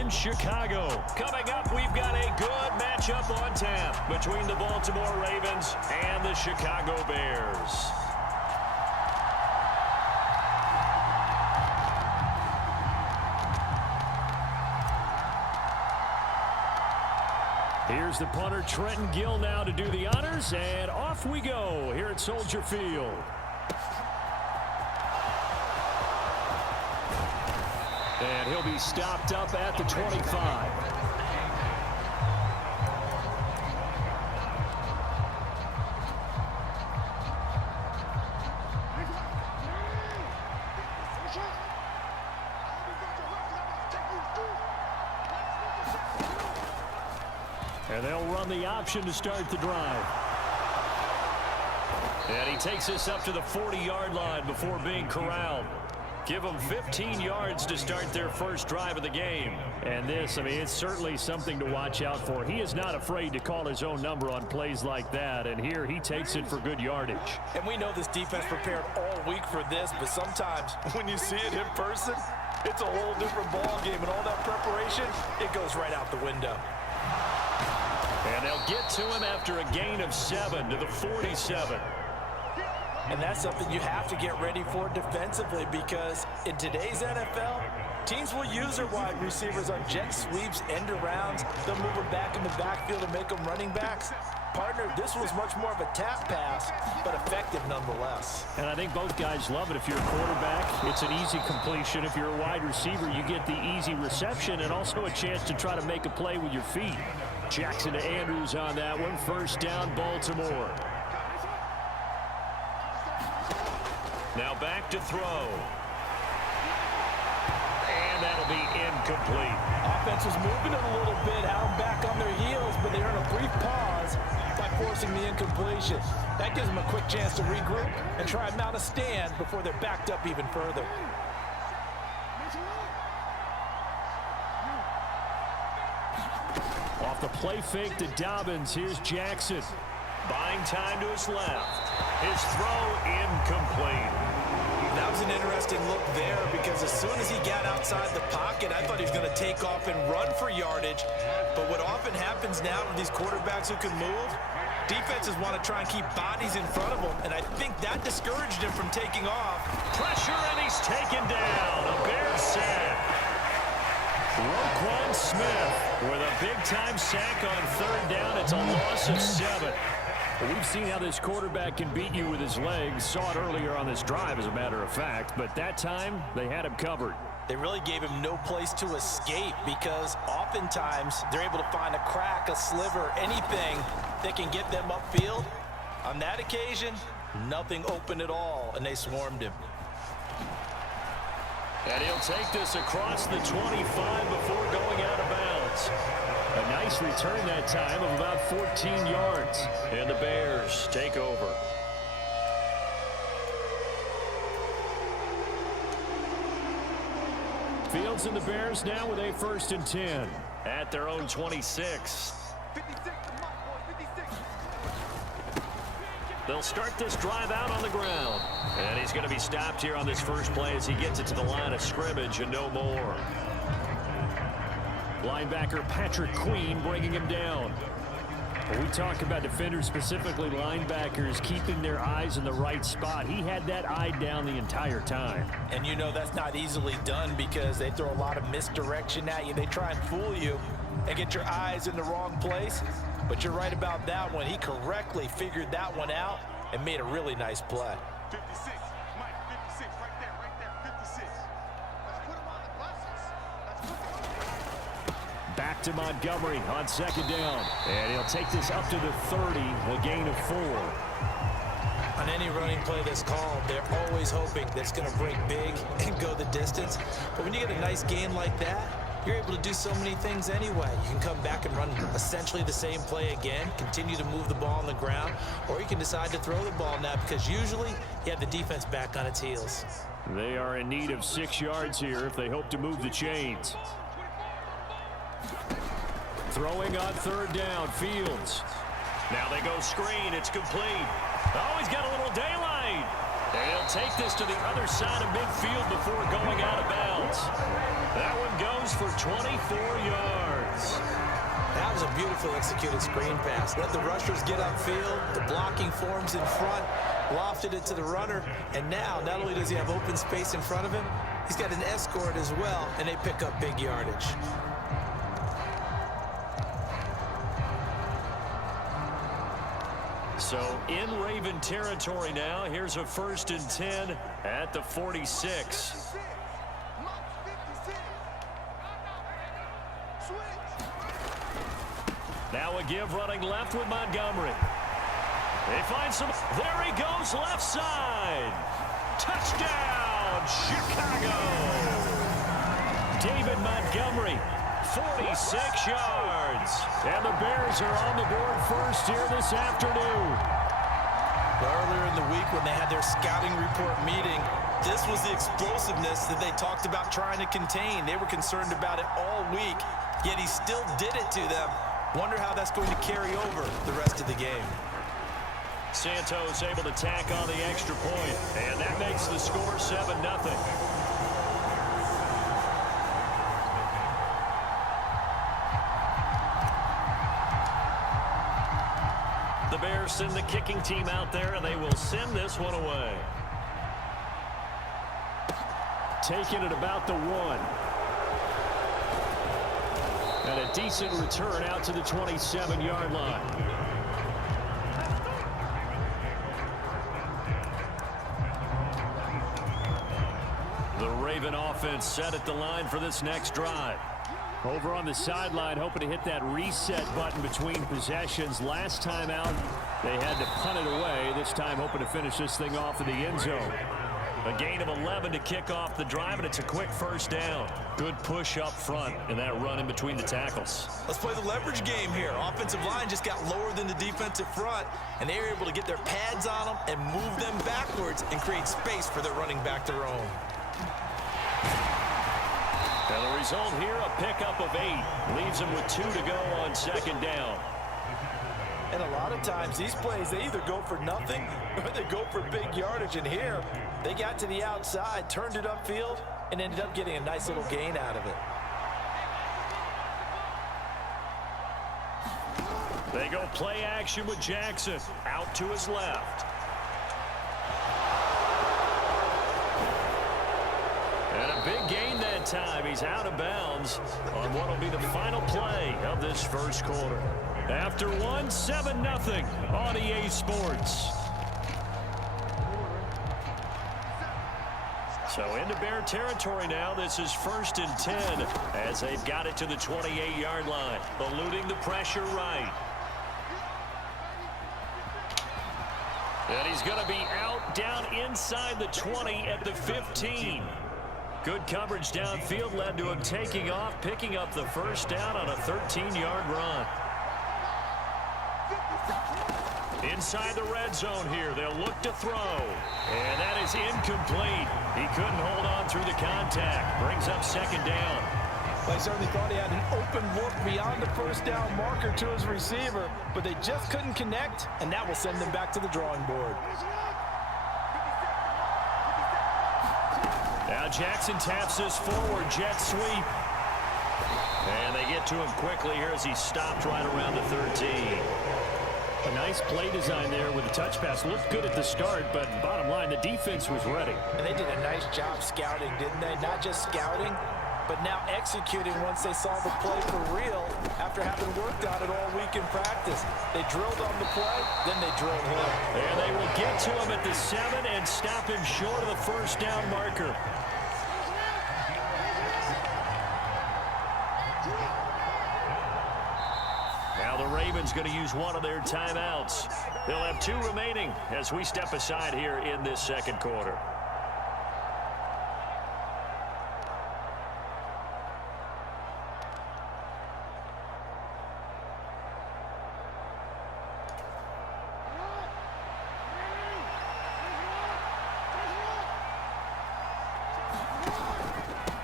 in Chicago. Coming up, we've got a good matchup on tap between the Baltimore Ravens and the Chicago Bears. Here's the punter, Trenton Gill, now to do the honors, and off we go here at Soldier Field. And he'll be stopped up at the 25. And they'll run the option to start the drive. And he takes us up to the 40-yard line before being corralled. Give them 15 yards to start their first drive of the game. And this, I mean, it's certainly something to watch out for. He is not afraid to call his own number on plays like that. And here he takes it for good yardage. And we know this defense prepared all week for this, but sometimes when you see it in person, it's a whole different ball game. And all that preparation, it goes right out the window. And they'll get to him after a gain of 7 to the 47. And that's something you have to get ready for defensively, because in today's NFL, teams will use their wide receivers on jet sweeps, end arounds. They'll move them back in the backfield and make them running backs. Partner, this was much more of a tap pass, but effective nonetheless. And I think both guys love it. If you're a quarterback, it's an easy completion. If you're a wide receiver, you get the easy reception and also a chance to try to make a play with your feet. Jackson to Andrews on that one. First down, Baltimore. Now back to throw. And that'll be incomplete. Offense was moving it a little bit, had them back on their heels, but they earned a brief pause by forcing the incompletion. That gives them a quick chance to regroup and try and mount a stand before they're backed up even further. Off the play fake to Dobbins. Here's Jackson. Buying time to his left. His throw incomplete. That was an interesting look there, because as soon as he got outside the pocket, I thought he was going to take off and run for yardage. But what often happens now with these quarterbacks who can move, defenses want to try and keep bodies in front of them, and I think that discouraged him from taking off. Pressure, and he's taken down. A Bears sack. Roquan Smith with a big-time sack on third down. It's a loss of 7. Well, we've seen how this quarterback can beat you with his legs. Saw it earlier on this drive, as a matter of fact. But that time, they had him covered. They really gave him no place to escape, because oftentimes they're able to find a crack, a sliver, anything that can get them upfield. On that occasion, nothing open at all, and they swarmed him. And he'll take this across the 25 before going out of bounds. A nice return that time of about 14 yards. And the Bears take over. Fields and the Bears now with a 1st and 10 at their own 26. They'll start this drive out on the ground. And he's going to be stopped here on this first play as he gets it to the line of scrimmage and no more. Linebacker Patrick Queen bringing him down. When we talk about defenders, specifically linebackers, keeping their eyes in the right spot, he had that eye down the entire time. And you know that's not easily done, because they throw a lot of misdirection at you. They try and fool you and get your eyes in the wrong place. But you're right about that one. He correctly figured that one out and made a really nice play. 56, Mike, 56, right there, 56. Let's put him on the buses. Back to Montgomery on 2nd down. And he'll take this up to the 30, a gain of 4. On any running play that's called, they're always hoping that it's going to break big and go the distance. But when you get a nice gain like that, you're able to do so many things anyway. You can come back and run essentially the same play again, continue to move the ball on the ground, or you can decide to throw the ball now, because usually you have the defense back on its heels. They are in need of 6 yards here if they hope to move the chains. Throwing on 3rd down, Fields. Now they go screen. It's complete. Oh, he's got a little daylight. And he'll take this to the other side of midfield before going out of bounds. That one goes for 24 yards. That was a beautiful executed screen pass. Let the rushers get upfield. The blocking forms in front. Lofted it to the runner. And now, not only does he have open space in front of him, he's got an escort as well, and they pick up big yardage. So in Raven territory now. Here's a 1st and 10 at the 46. Now a give running left with Montgomery. They find some. There he goes, left side. Touchdown, Chicago. David Montgomery, 46 yards. And the Bears are on the board first here this afternoon. Earlier in the week when they had their scouting report meeting, this was the explosiveness that they talked about trying to contain. They were concerned about it all week, yet he still did it to them. Wonder how that's going to carry over the rest of the game. Santos able to tack on the extra point, and that makes the score 7-0. The Bears send the kicking team out there, and they will send this one away. Taking it about the 1. And a decent return out to the 27-yard line. The Raven offense set at the line for this next drive. Over on the sideline, hoping to hit that reset button between possessions. Last time out, they had to punt it away. This time, hoping to finish this thing off in the end zone. A gain of 11 to kick off the drive, and it's a quick 1st down. Good push up front and that run in between the tackles. Let's play the leverage game here. Offensive line just got lower than the defensive front, and they were able to get their pads on them and move them backwards and create space for their running back to roam. And the result here, a pickup of 8. Leaves them with 2 to go on 2nd down. And a lot of times, these plays, they either go for nothing or they go for big yardage. And here, they got to the outside, turned it upfield, and ended up getting a nice little gain out of it. They go play action with Jackson. Out to his left. And a big gain that time. He's out of bounds on what will be the final play of this 1st quarter. After 1, 7-0 on EA Sports. So into Bear territory now. This is 1st and 10 as they've got it to the 28-yard line. Eluding the pressure right. And he's going to be out down inside the 20 at the 15. Good coverage downfield led to him taking off, picking up the 1st down on a 13-yard run. Inside the red zone here, they'll look to throw. And that is incomplete. He couldn't hold on through the contact. Brings up 2nd down. Well, he certainly thought he had an open look beyond the 1st down marker to his receiver, but they just couldn't connect, and that will send them back to the drawing board. Now Jackson taps this forward, jet sweep. And they get to him quickly here as he stopped right around the 13. A nice play design there with the touch pass. Looked good at the start, but bottom line, the defense was ready. And they did a nice job scouting, didn't they? Not just scouting, but now executing once they saw the play for real after having worked on it all week in practice. They drilled on the play, then they drilled him. And they will get to him at the 7 and stop him short of the 1st down marker. Now the Ravens going to use one of their timeouts. They'll have 2 remaining as we step aside here in this 2nd quarter.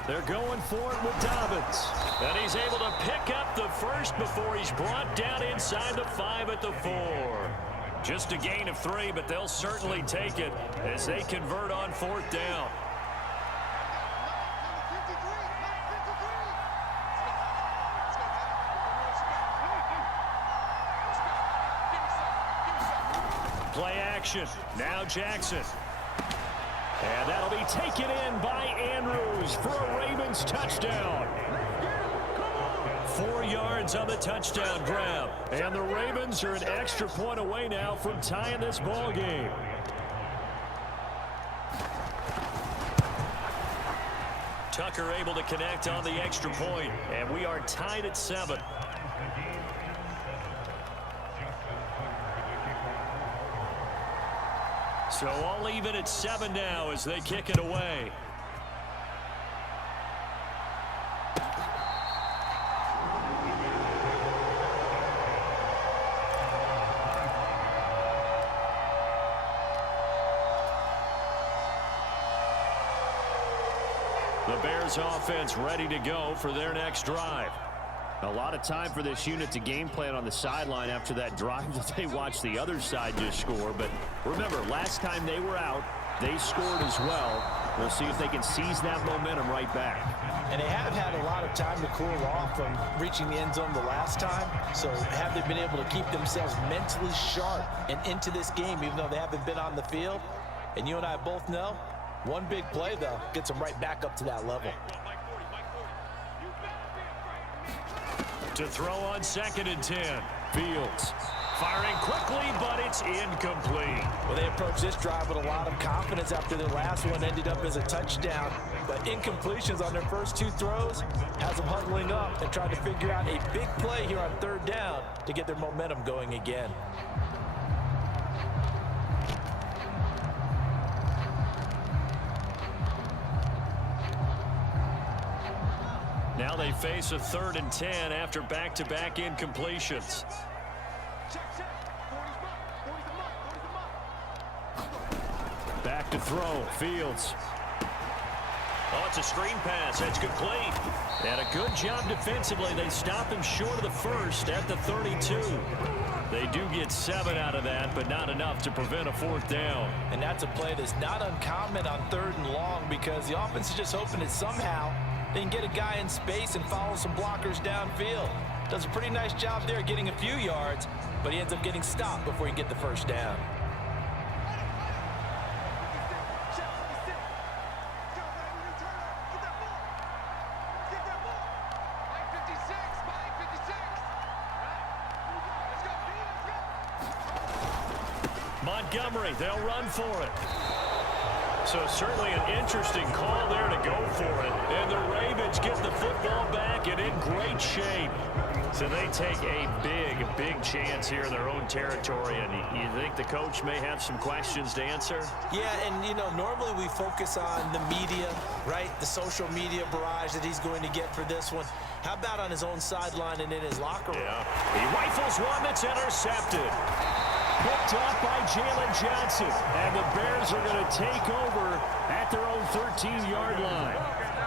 They're going for it with Dobbins. And he's able to pick up the 1st before he's brought down inside the 5 at the 4. Just a gain of 3, but they'll certainly take it as they convert on 4th down. Play action. Now Jackson. And that'll be taken in by Andrews for a Ravens touchdown. 4 yards on the touchdown grab. And the Ravens are an extra point away now from tying this ball game. Tucker able to connect on the extra point, and we are tied at 7. So all even at 7 now as they kick it away. The Bears offense ready to go for their next drive. A lot of time for this unit to game plan on the sideline after that drive that they watched the other side just score. But remember, last time they were out, they scored as well. We'll see if they can seize that momentum right back. And they have had a lot of time to cool off from reaching the end zone the last time. So have they been able to keep themselves mentally sharp and into this game, even though they haven't been on the field? And you and I both know, one big play, though, gets them right back up to that level. To throw on 2nd and 10. Fields firing quickly, but it's incomplete. Well, they approached this drive with a lot of confidence after their last one ended up as a touchdown. But incompletions on their first 2 throws has them huddling up and trying to figure out a big play here on 3rd down to get their momentum going again. Now they face a 3rd and 10 after back-to-back incompletions. Back to throw. Fields. Oh, it's a screen pass. That's complete. And a good job defensively. They stop him short of the first at the 32. They do get 7 out of that, but not enough to prevent a 4th down. And that's a play that's not uncommon on 3rd and long because the offense is just hoping that somehow they can get a guy in space and follow some blockers downfield. Does a pretty nice job there getting a few yards, but he ends up getting stopped before he can get the first down. Montgomery, they'll run for it. So certainly an interesting call there to go for it. And the Ravens get the football back and in great shape. So they take a big chance here in their own territory. And you think the coach may have some questions to answer? Yeah, and, you know, normally we focus on the media, right? The social media barrage that he's going to get for this one. How about on his own sideline and in his locker room? Yeah. He rifles one that's intercepted. Picked up by Jalen Johnson. And the Bears are going to take over at their own 13-yard line.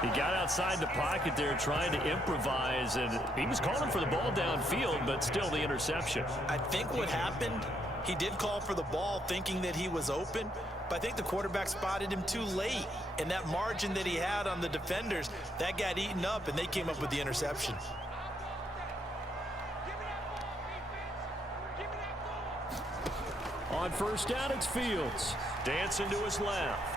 He got outside the pocket there trying to improvise, and he was calling for the ball downfield, but still the interception. I think what happened, he did call for the ball thinking that he was open, but I think the quarterback spotted him too late. And that margin that he had on the defenders, that got eaten up, and they came up with the interception. On 1st down, it's Fields. Dancing to his left.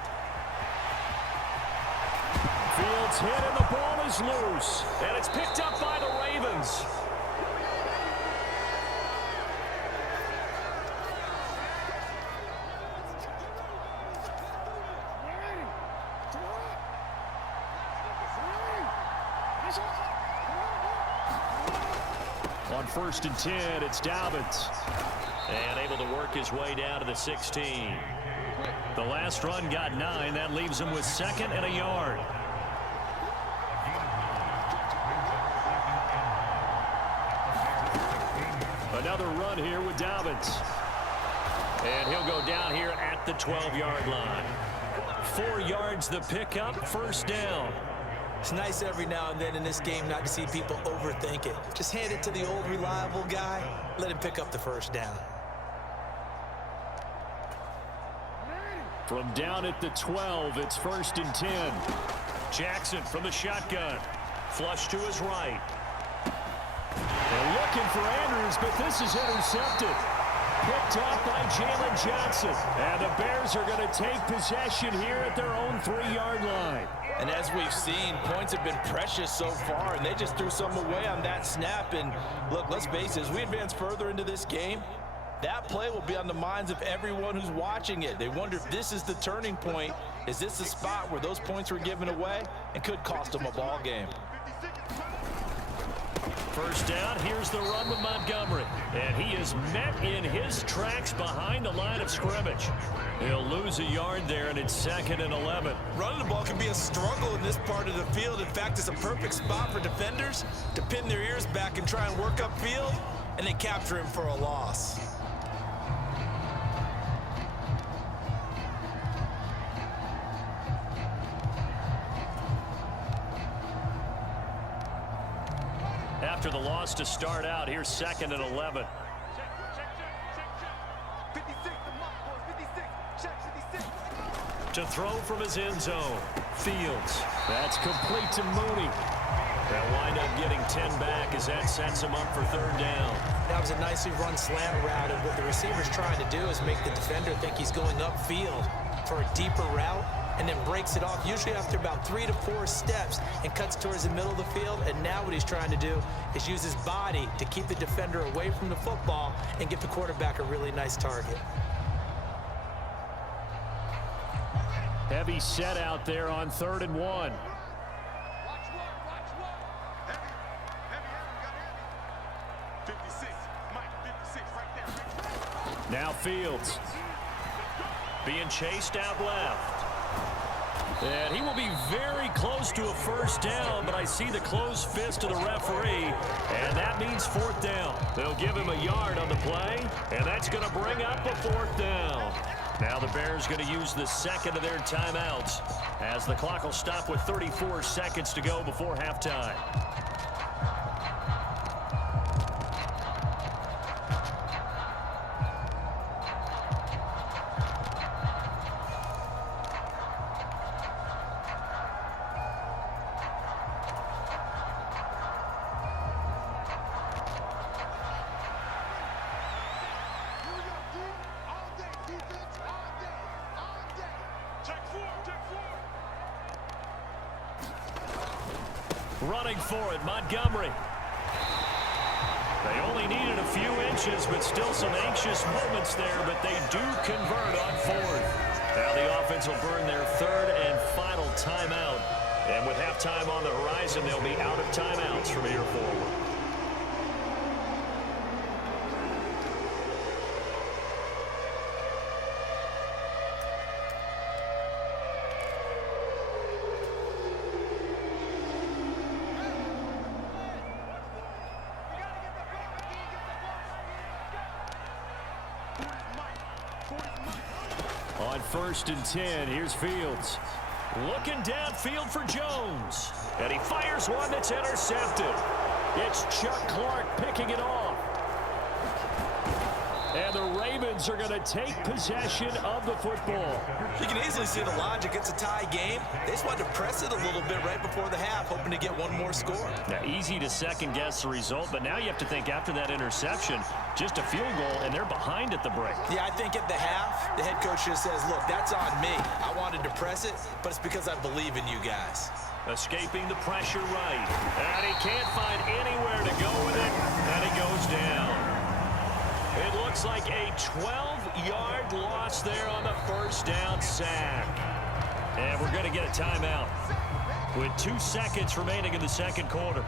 Fields hit and the ball is loose. And it's picked up by the Ravens. On 1st and 10, it's Dobbins. And able to work his way down to the 16. The last run got 9. That leaves him with 2nd and a yard. Another run here with Dobbins. And he'll go down here at the 12-yard line. 4 yards the pickup, 1st down. It's nice every now and then in this game not to see people overthink it. Just hand it to the old reliable guy. Let him pick up the 1st down. From down at the 12, it's 1st and 10. Jackson from the shotgun. Flush to his right. They're looking for Andrews, but this is intercepted. Picked off by Jalen Johnson. And the Bears are going to take possession here at their own 3-yard line. And as we've seen, points have been precious so far, and they just threw some away on that snap. And look, let's face it, as we advance further into this game, that play will be on the minds of everyone who's watching it. They wonder if this is the turning point. Is this the spot where those points were given away and could cost them a ball game? First down, here's the run with Montgomery. And he is met in his tracks behind the line of scrimmage. He'll lose a yard there, and it's 2nd and 11. Running the ball can be a struggle in this part of the field. In fact, it's a perfect spot for defenders to pin their ears back and try and work upfield, and then capture him for a loss. After the loss to start out, here's 2nd and 11. To throw from his end zone. Fields. That's complete to Mooney. They'll wind up getting 10 back as that sets him up for 3rd down. That was a nicely run slant route, and what the receiver's trying to do is make the defender think he's going upfield for a deeper route, and then breaks it off, usually after about 3 to 4 steps, and cuts towards the middle of the field. And now what he's trying to do is use his body to keep the defender away from the football and get the quarterback a really nice target. Heavy set out there on 3rd and 1. Now Fields. Being chased out left. And he will be very close to a 1st down, but I see the closed fist of the referee, and that means 4th down. They'll give him a yard on the play, and that's going to bring up a 4th down. Now the Bears going to use the 2nd of their timeouts as the clock will stop with 34 seconds to go before halftime. Running for it, Montgomery. They only needed a few inches, but still some anxious moments there, but they do convert on 4th. Now the offense will burn their 3rd and final timeout. And with halftime on the horizon, they'll be out of timeouts from here forward. On 1st and 10, here's Fields. Looking downfield for Jones. And he fires one that's intercepted. It's Chuck Clark picking it off. And the Ravens are going to take possession of the football. You can easily see the logic. It's a tie game. They just wanted to press it a little bit right before the half, hoping to get one more score. Now, easy to second-guess the result, but now you have to think after that interception, just a field goal, and they're behind at the break. Yeah, I think at the half, the head coach just says, look, that's on me. I wanted to press it, but it's because I believe in you guys. Escaping the pressure right. And he can't find anywhere to go with it, and he goes down. It looks like a 12-yard loss there on the 1st down sack. And we're going to get a timeout with 2 seconds remaining in the 2nd quarter.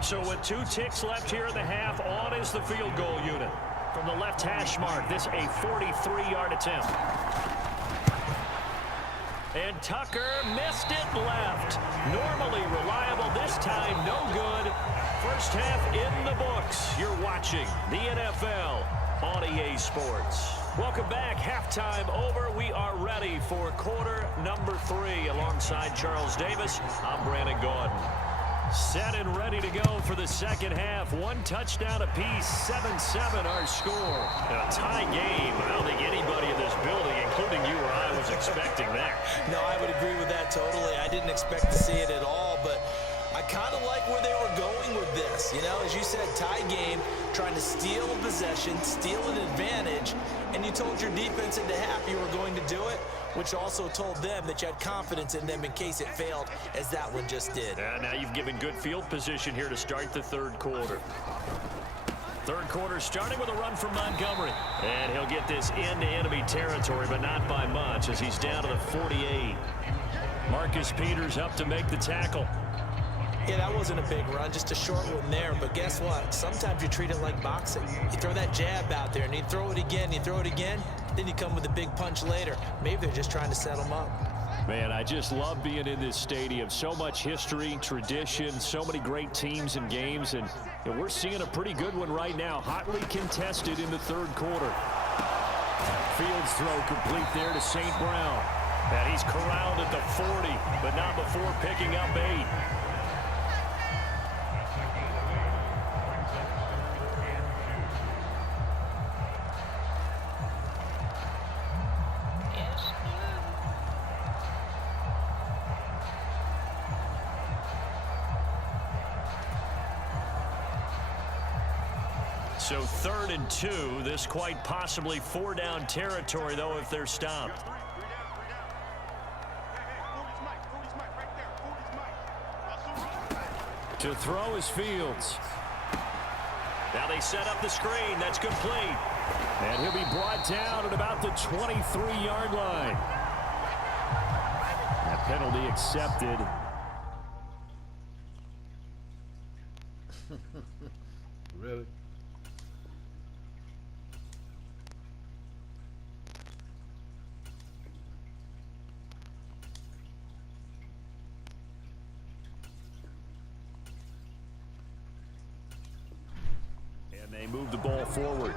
So with 2 ticks left here in the half, on is the field goal unit. From the left hash mark, this a 43-yard attempt. And Tucker missed it left. Normally reliable, this time no good. First half in the books. You're watching the NFL on EA Sports. Welcome back. Halftime over. We are ready for quarter number 3. Alongside Charles Davis, I'm Brandon Gordon. Set and ready to go for the second half. One touchdown apiece, 7-7 our score. A tie game. I don't think anybody in this building, including you or I, was expecting that. No, I would agree with that totally. I didn't expect to see it at all, but I kind of like where they were going with this. You know, as you said, tie game, trying to steal a possession, steal an advantage, and you told your defense at the half you were going to do it, which also told them that you had confidence in them in case it failed, as that one just did. And now you've given good field position here to start the third quarter. Third quarter starting with a run from Montgomery. And he'll get this into enemy territory, but not by much, as he's down to the 48. Marcus Peters up to make the tackle. Yeah, that wasn't a big run, just a short one there. But guess what? Sometimes you treat it like boxing. You throw that jab out there, and you throw it again, then you come with a big punch later. Maybe they're just trying to set them up. Man, I just love being in this stadium. So much history, tradition, so many great teams and games, and we're seeing a pretty good one right now. Hotly contested in the third quarter. Fields throw complete there to St. Brown. And he's corralled at the 40, but not before picking up 8. So 3rd and 2. This quite possibly 4-down territory, though, if they're stopped. To throw is Fields. Now they set up the screen. That's complete. And he'll be brought down at about the 23-yard line. That penalty accepted. Really? And they move the ball forward.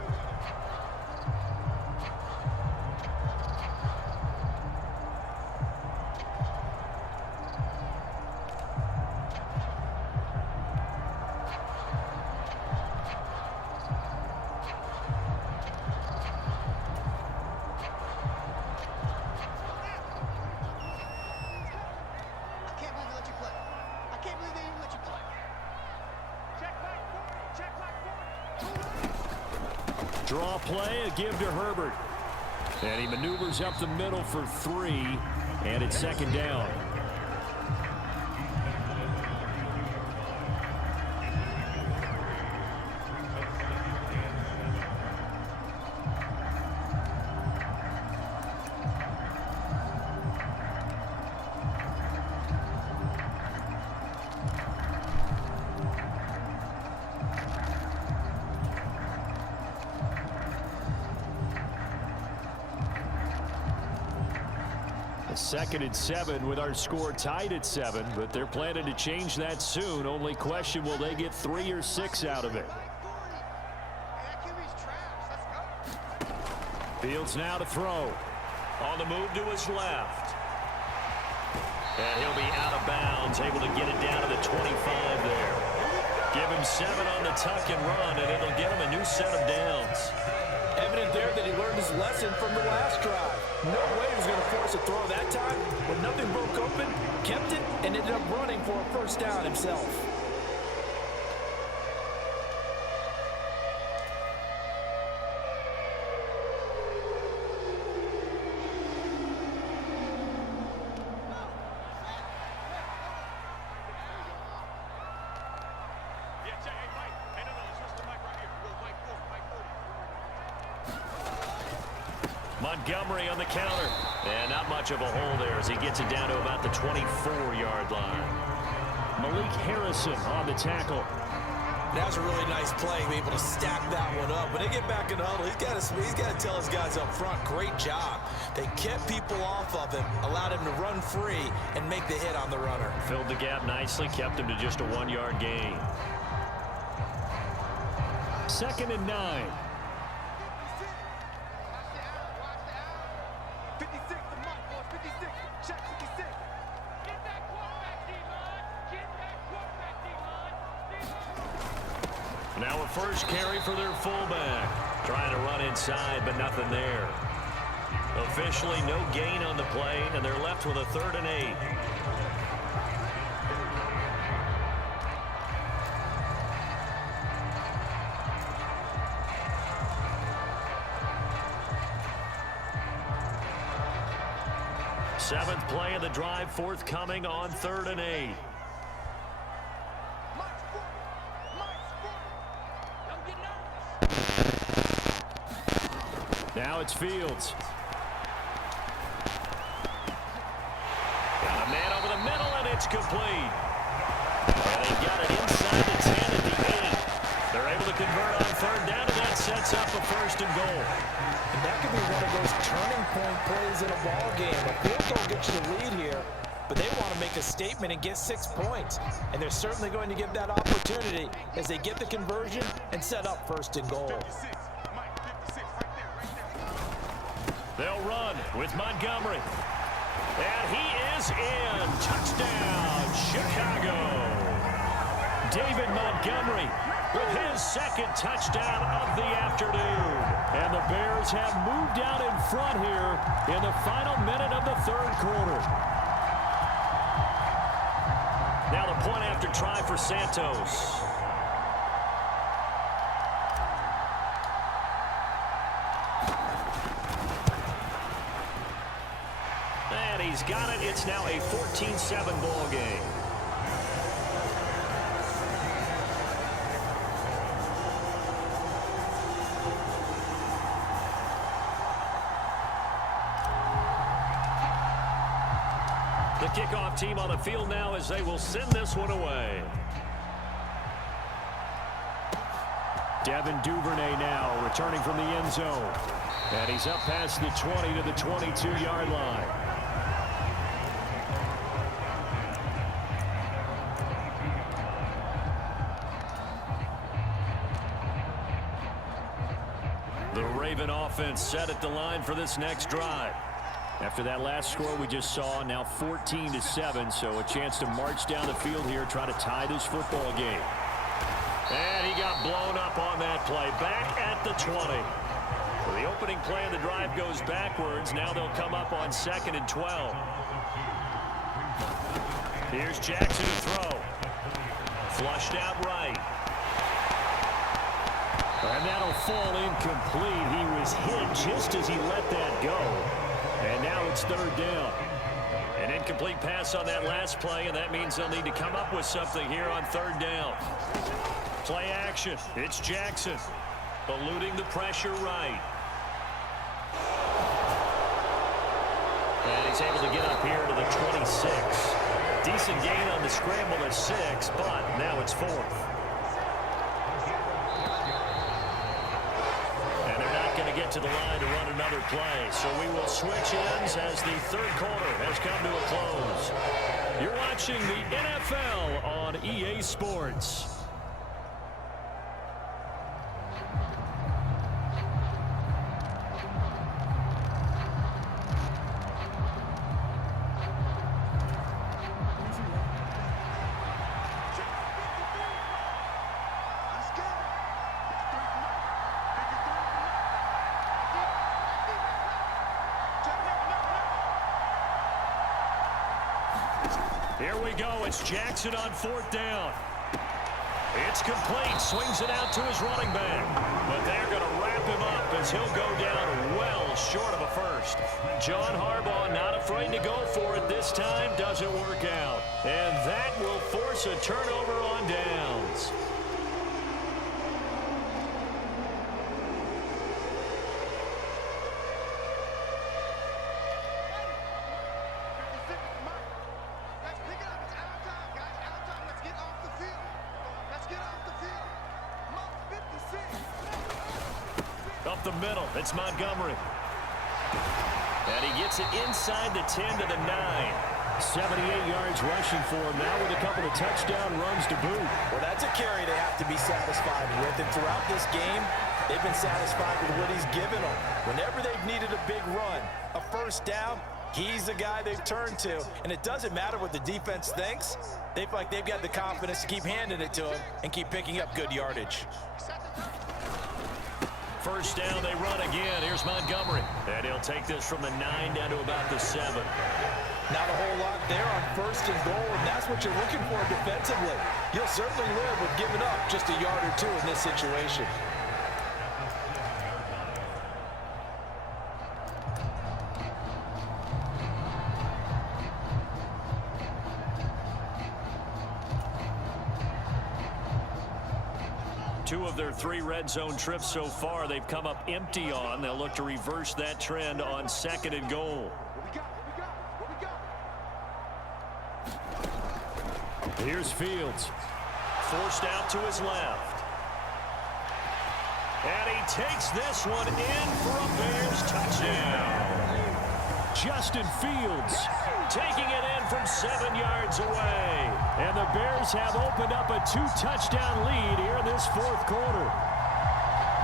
Draw play, a give to Herbert. And he maneuvers up the middle for 3, and it's 2nd down. Second and 7 with our score tied at 7, but they're planning to change that soon. Only question, will they get 3 or 6 out of it? Fields now to throw. On the move to his left. And he'll be out of bounds, able to get it down to the 25 there. Give him 7 on the tuck and run, and it'll get him a new set of downs. Evident there that he learned his lesson from the last drive. No way he was going to force a throw that time. When nothing broke open, kept it, and ended up running for a first down himself. Montgomery on the counter. And not much of a hole there as he gets it down to about the 24-yard line. Malik Harrison on the tackle. That was a really nice play, be able to stack that one up. When they get back in the huddle, he's got to tell his guys up front, great job. They kept people off of him, allowed him to run free, and make the hit on the runner. Filled the gap nicely, kept him to just a 1-yard gain. 2nd and 9. 56, the mark, boys. 56. Check 56. Get that quarterback, D-line. Get that quarterback, D-line. Now a first carry for their fullback. Trying to run inside, but nothing there. Officially no gain on the play, and they're left with a 3rd and 8. Seventh play of the drive forthcoming on 3rd and 8. Don't get nervous. Now it's Fields. Got a man over the middle, and it's complete. And they got it inside the 10 at the 8. They're able to convert on 3rd down, and that sets up a 1st and goal. And that could be one of those turning point plays in a ball game. A field goal gets you the lead here, but they want to make a statement and get 6 points. And they're certainly going to give that opportunity as they get the conversion and set up 1st and goal. 56. Mike, 56. Right there, right there. They'll run with Montgomery. And he is in. Touchdown, Chicago. David Montgomery with his 2nd touchdown of the afternoon. And the Bears have moved out in front here in the final minute of the 3rd quarter. Now the point after try for Santos. And he's got it. It's now a 14-7 ball game. The kickoff team on the field now as they will send this one away. Devin Duvernay now returning from the end zone. And he's up past the 20 to the 22-yard line. The Raven offense set at the line for this next drive. After that last score we just saw, now 14-7, so a chance to march down the field here, try to tie this football game. And he got blown up on that play, back at the 20. So the opening play of the drive goes backwards. Now they'll come up on 2nd and 12. Here's Jackson to throw. Flushed out right. And that'll fall incomplete. He was hit just as he let that go. And now it's 3rd down. An incomplete pass on that last play, and that means they'll need to come up with something here on 3rd down. Play action. It's Jackson. Eluding the pressure right. And he's able to get up here to the 26. Decent gain on the scramble at 6, but now it's 4th. Get to the line to run another play. So we will switch ends as the 3rd quarter has come to a close. You're watching the NFL on EA Sports. Here we go. It's Jackson on 4th down. It's complete. Swings it out to his running back. But they're going to wrap him up as he'll go down well short of a 1st. John Harbaugh not afraid to go for it this time. Doesn't work out. And that will force a turnover on downs. Up the middle, it's Montgomery. And he gets it inside the 10 to the 9. 78 yards rushing for him now with a couple of touchdown runs to boot. Well, that's a carry they have to be satisfied with. And throughout this game, They've been satisfied with what he's given them. Whenever they've needed a big run, a first down, he's the guy they've turned to. And it doesn't matter what the defense thinks. They feel like they've got the confidence to keep handing it to him and keep picking up good yardage. First down, they run again. Here's Montgomery. And he'll take this from the 9 down to about the 7. Not a whole lot there on first and goal, and that's what you're looking for defensively. You'll certainly live with giving up just a yard or two in this situation. Two of their 3 red zone trips so far, they've come up empty on. They'll look to reverse that trend on 2nd and goal. Here's Fields. Forced out to his left. And he takes this one in for a Bears touchdown. Justin Fields taking it in from 7 yards away. And the Bears have opened up a 2-touchdown lead here in this 4th quarter.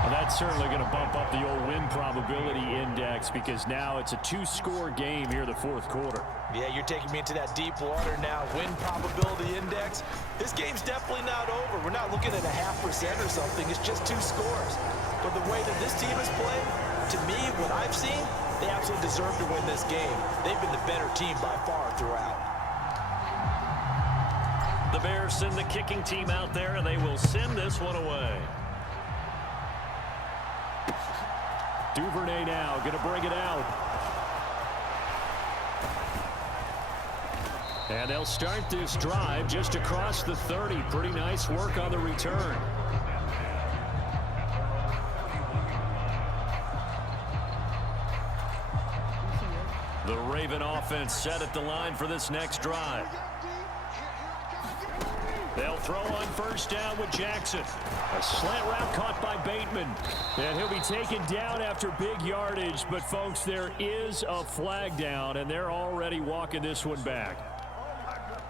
Well, that's certainly going to bump up the old win probability index because now it's a 2-score game here in the 4th quarter. Yeah, you're taking me into that deep water now. Win probability index. This game's definitely not over. We're not looking at a 0.5% or something. It's just 2 scores. But the way that this team is playing, to me, what I've seen, they absolutely deserve to win this game. They've been the better team by far throughout. The Bears send the kicking team out there, and they will send this one away. Duvernay now going to bring it out. And they'll start this drive just across the 30. Pretty nice work on the return. The Raven offense set at the line for this next drive. They'll throw on first down with Jackson. A slant route caught by Bateman. And he'll be taken down after big yardage. But, folks, there is a flag down, and they're already walking this one back.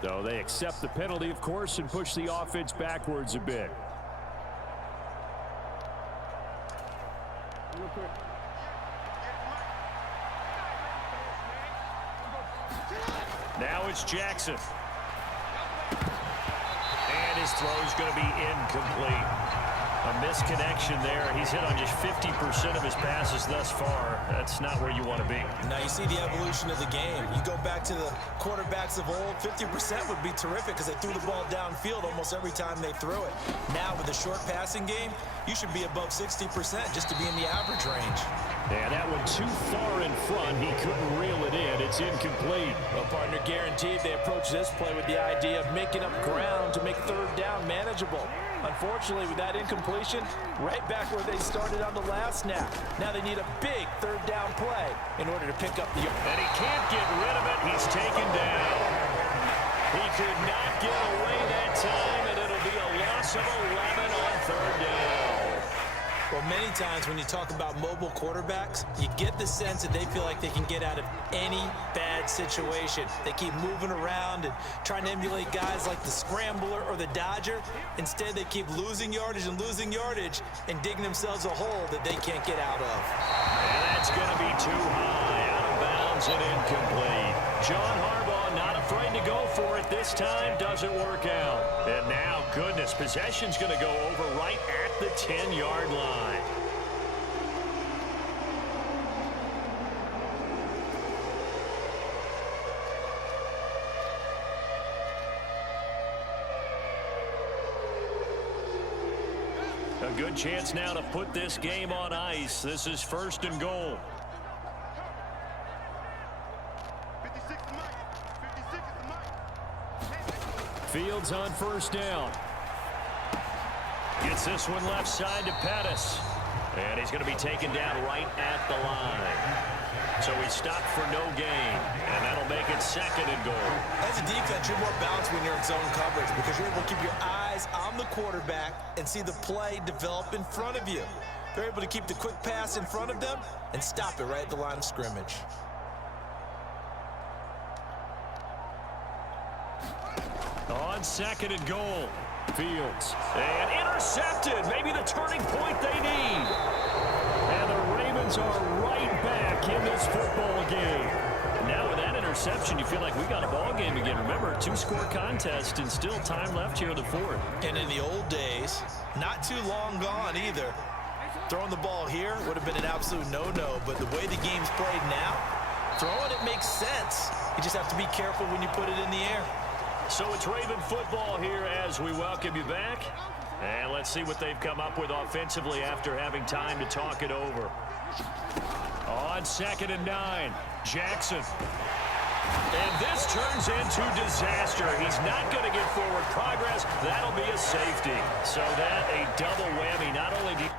So they accept the penalty, of course, and push the offense backwards a bit. Now it's Jackson. And his throw is going to be incomplete. A misconnection there. He's hit on just 50% of his passes thus far. That's not where you want to be. Now you see the evolution of the game. You go back to the quarterbacks of old, 50% would be terrific because they threw the ball downfield almost every time they threw it. Now with the short passing game, you should be above 60% just to be in the average range. Yeah, that one too far in front. He couldn't reel it in. It's incomplete. Well, partner, guaranteed they approach this play with the idea of making up ground to make third down manageable. Unfortunately, with that incompletion, right back where they started on the last snap. Now they need a big third down play in order to pick up the... And he can't get rid of it. He's taken down. He could not get away that time, and it'll be a loss of 11 on third down. Well, many times when you talk about mobile quarterbacks, you get the sense that they feel like they can get out of any bad situation. They keep moving around and trying to emulate guys like the scrambler or the dodger. Instead, they keep losing yardage and digging themselves a hole that they can't get out of. And that's going to be too high, out of bounds and incomplete. John Harbaugh not afraid to go for it this time. Doesn't work out. And now, goodness, possession's going to go over right at the 10-yard line. A good chance now to put this game on ice. This is first and goal. 56 is Mike. 56 is Mike. Fields on first down. Gets this one left side to Pettis. And he's going to be taken down right at the line. So he stopped for no gain. And that'll make it second and goal. As a defense, you're more balanced when you're in zone coverage because you're able to keep your eyes on the quarterback and see the play develop in front of you. They're able to keep the quick pass in front of them and stop it right at the line of scrimmage. On second and goal. Fields. And intercepted. Maybe the turning point they need. And the Ravens are right back in this football game. Now with that interception, you feel like we got a ball game again. Remember, 2-score contest and still time left here in the fourth. And in the old days, not too long gone either, throwing the ball here would have been an absolute no-no. But the way the game's played now, throwing it makes sense. You just have to be careful when you put it in the air. So it's Raven football here as we welcome you back. And let's see what they've come up with offensively after having time to talk it over. On 2nd and 9, Jackson. And this turns into disaster. He's not going to get forward progress. That'll be a safety. So that a double whammy. Not only do